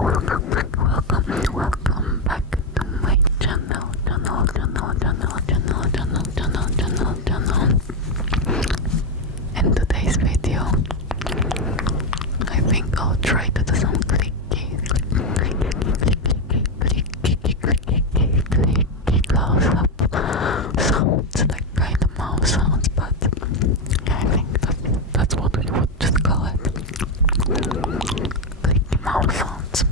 welcome back to my channel. In today's video, I think I'll try to do some clicky close up sounds, like kind of mouse sounds, but I think that's what we would just call it. Clicky mouse sounds.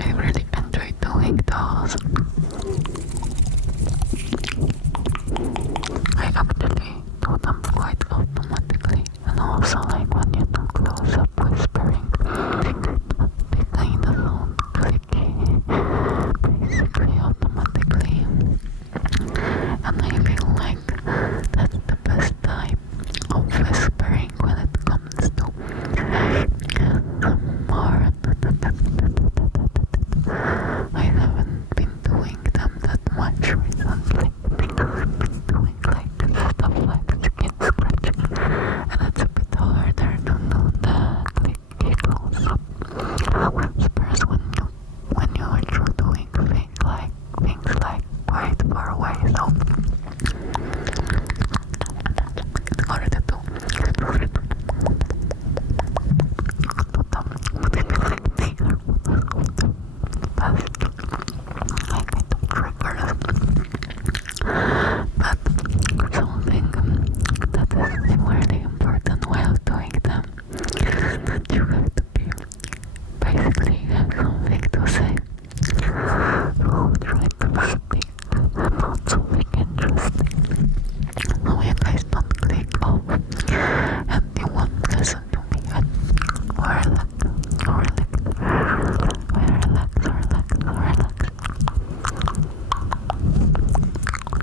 I really enjoy doing those. I actually do them quite automatically, and also like when you do close up whispering, they kind of sound clicky, basically automatically. And I feel like that's the best type of whispering when it comes to more. I haven't been doing them that much recently because I've been doing like stuff like skin scratching, and it's a bit harder to do the clicky close up whispers when you are doing things like quite far away, so it's harder to do. But something that is really important while doing them, that you have to be basically have something to say. So try to speak about something interesting, so you guys don't click off and you won't listen to me and relax.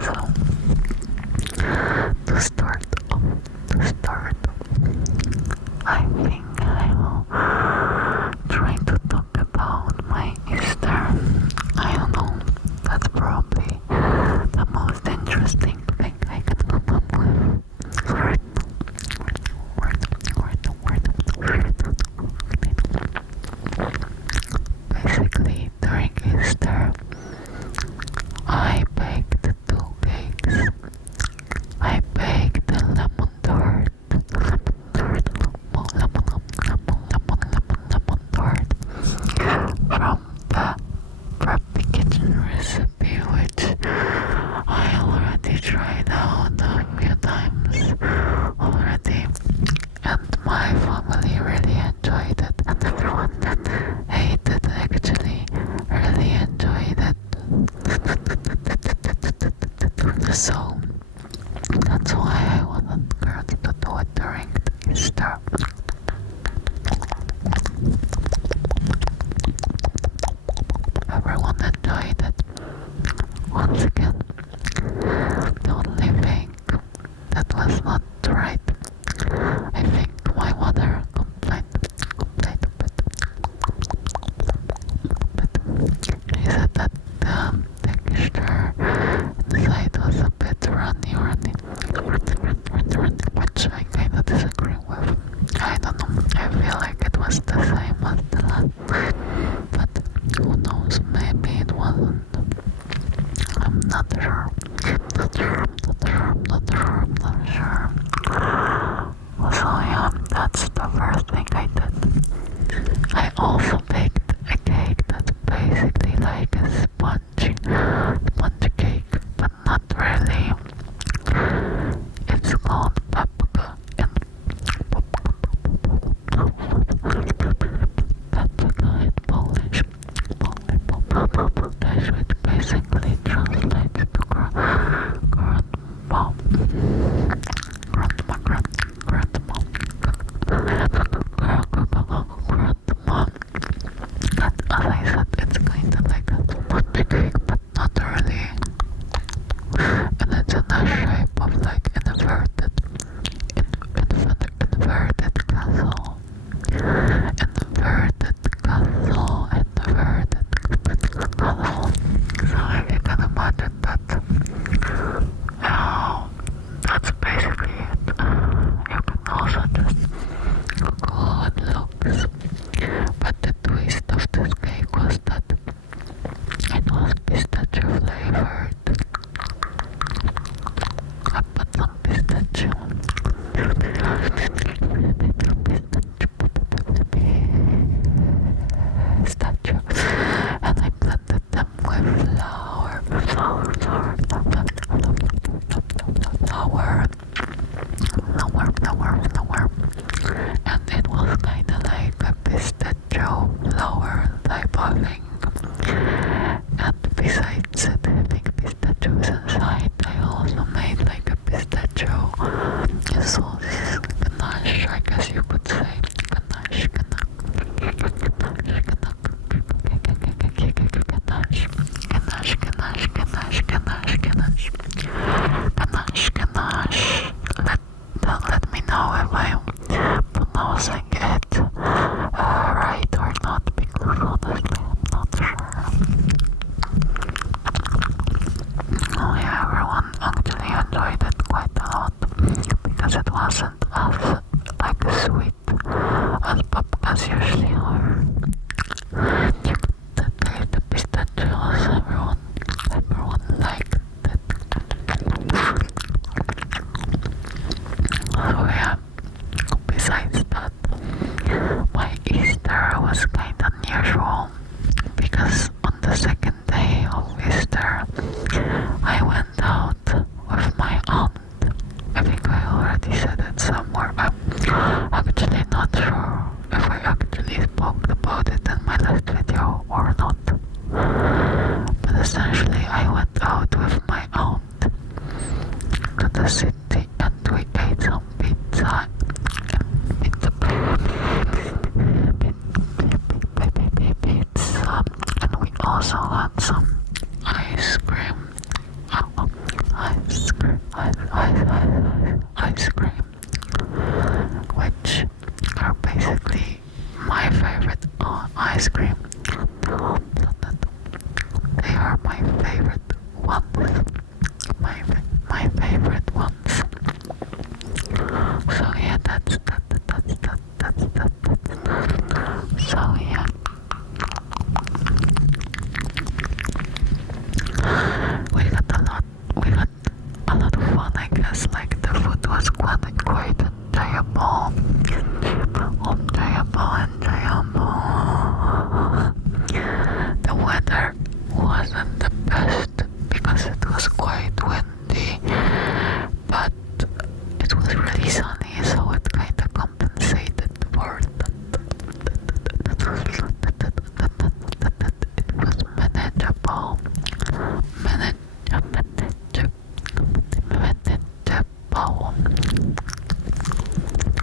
So to start off, I think I will try to talk about my Easter. I don't know, that's probably the most interesting thing I can come up with. Basically, during Easter, I baked 2 cakes. I baked a lemon tart from the preppy kitchen recipe, which I already tried out a few times already, and my family really enjoyed it, and everyone that ate it actually really enjoyed it. So that's why I wanted girls to do it during Easter. Everyone enjoyed it. Once again, the only thing that was not right, I think my mother complained a bit. She said that the texture inside was a bit So this is ganache, I guess you could say. Ganache, let me know if I'm pronouncing it right or not, because honestly I'm not sure. Oh yeah, everyone actually enjoyed it quite a lot, because it wasn't as like sweet as pumpkins usually are. The pistachios, everyone liked it. So yeah, besides that, my Easter was kind of unusual, because on the second day of Easter, I went out with my aunt. I think I already said it somewhere. I'm actually not sure if I actually spoke about it in my last video or not. But essentially, I went out with my aunt to the city and we ate some pizza. Pizza, and we also had some ice cream. Ice cream, which are basically my favorite ice cream. They are my favorite ones. My favorite ones. So yeah, that's that. So yeah. We got a lot of fun, I guess. Like the food was quite enjoyable. The weather wasn't the best because it was quite windy, but it was really sunny, so it kind of compensated for that. It was manageable.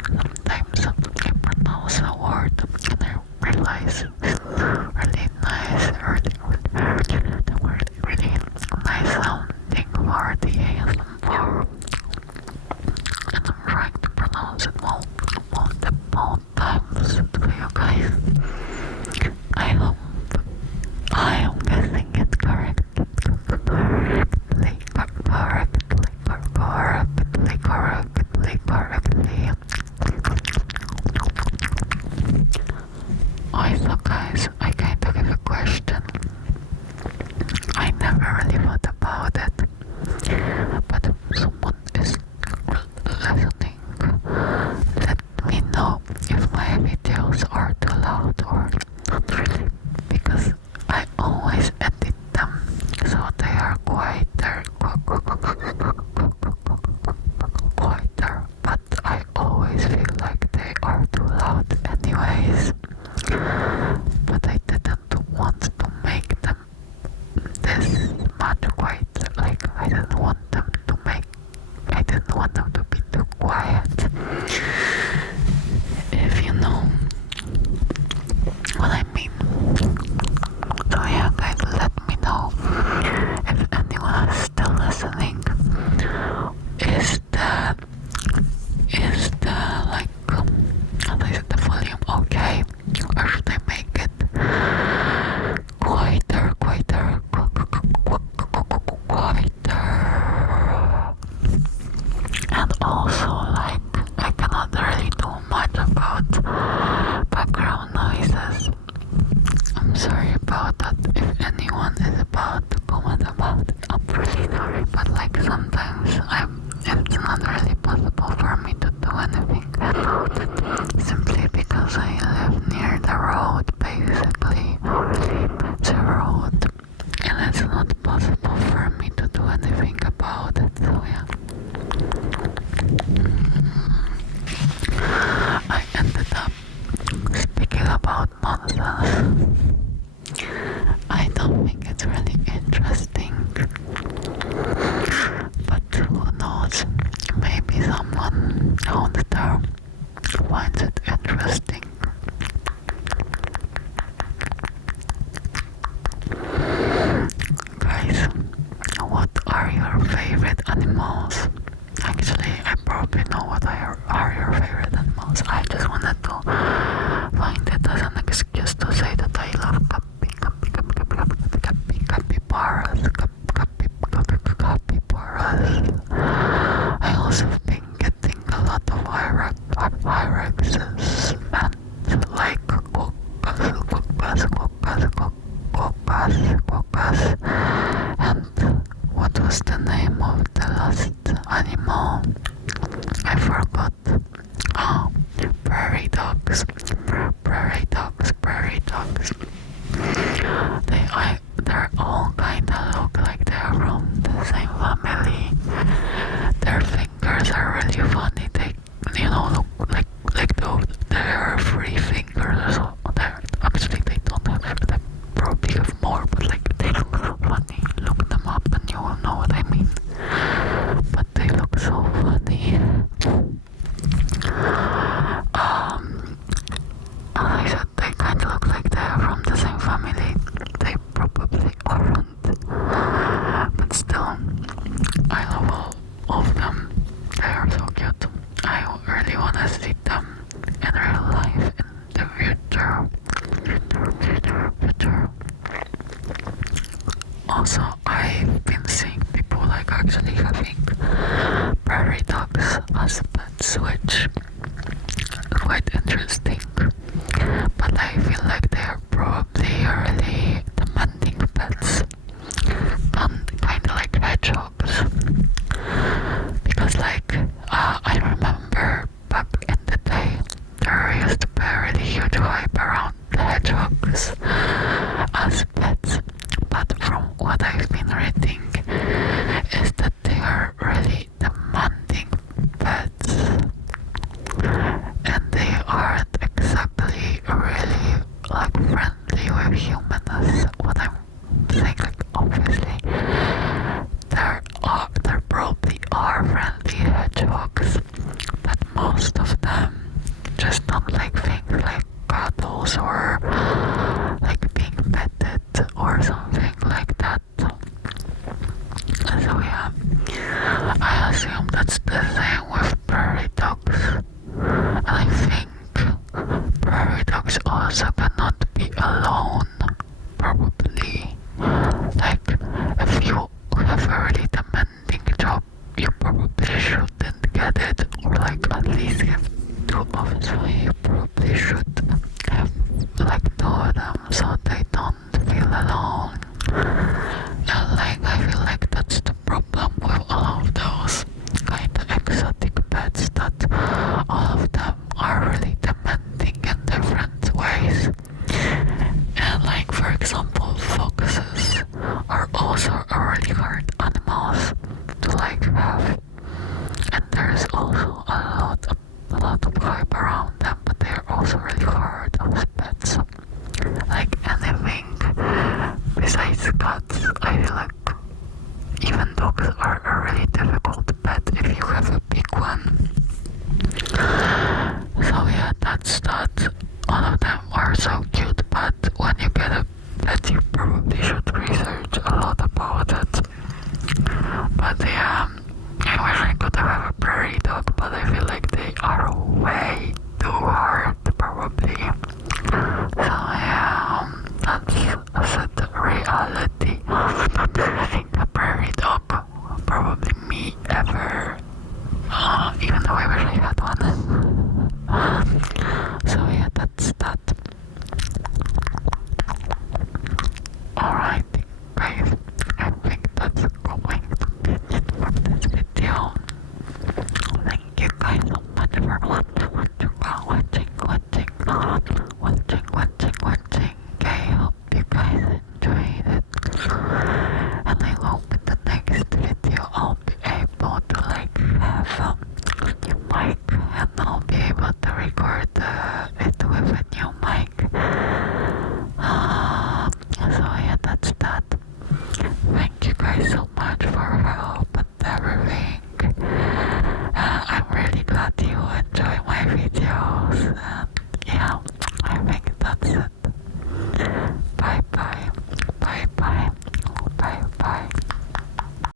Sometimes I pronounce a word and I realize it's really nice, really nice sounding for the ASMR, and I'm trying to pronounce it multiple times for you guys. I hope I am guessing it correctly. Also guys, I kind of have a question. I never really thought about it, but if someone is listening, let me know if my videos are too loud or not really, because I always edit them so they are quieter, but I always feel like they are too loud anyways. But I didn't want to make them this much quieter. Like I didn't want them to be too quiet. If you know what I mean. So yeah guys, let me know if anyone is still listening. Is the volume okay? Or should I make it quieter? And also, like, I cannot really do much about background noises. I'm sorry about that. If anyone is about to comment about it, I'm really sorry. But like sometimes it's not really possible for me to do anything about it, simply because I live near the road, basically. The road, and it's not possible for me to do anything about it. So yeah. I ended up speaking about nonsense. I don't think it's really animals. Actually, I probably know what are your favorite animals. I just wanted to find it as an excuse to say that I love capybaras. I also have been getting a lot of hyraxes and like quokkas. And what was the name of the last animal? I forgot. Oh, prairie dogs. Prairie dogs. They're all kinda look like they're from the same family. Their fingers are really funny. They, look like though there are 3 fingers. So actually they don't have. They probably have more, but like they look so funny. Look them up and you will know what I mean. But they look so funny. As I said, they kind of look like they're from the same family. They probably aren't. But still, I love all of them. They are so cute. I really want to see them in real life in the future. Also, I've been seeing people like actually having prairie dogs as pets, which is quite interesting. But I feel like they are probably really demanding pets and kind of like hedgehogs. Because like, I remember back in the day, there used to be a really huge hype around the hedgehogs as pets. But from what I've been reading, is that they are really demanding pets. And they aren't exactly really like friendly with humans. What I'm saying, like obviously there probably are friendly hedgehogs, but most of them just don't like things like cuddles or like being petted or something like that. So yeah, I assume that's the same with prairie dogs. And I think prairie dogs also cannot be alone, probably. Like, if you have a really demanding job, you probably shouldn't get it, or like at least have 2 of them, so you probably should have like 2 of them so they don't feel alone. And like, I feel like that's the problem with all of those kind of exotic pets, that all of them are really demanding in different ways. And like, for example, foxes are also really hard animals to like have, and there's also a lot of hype around them, but they're also really hard as pets. Like anything besides cats, I feel like even dogs are a really difficult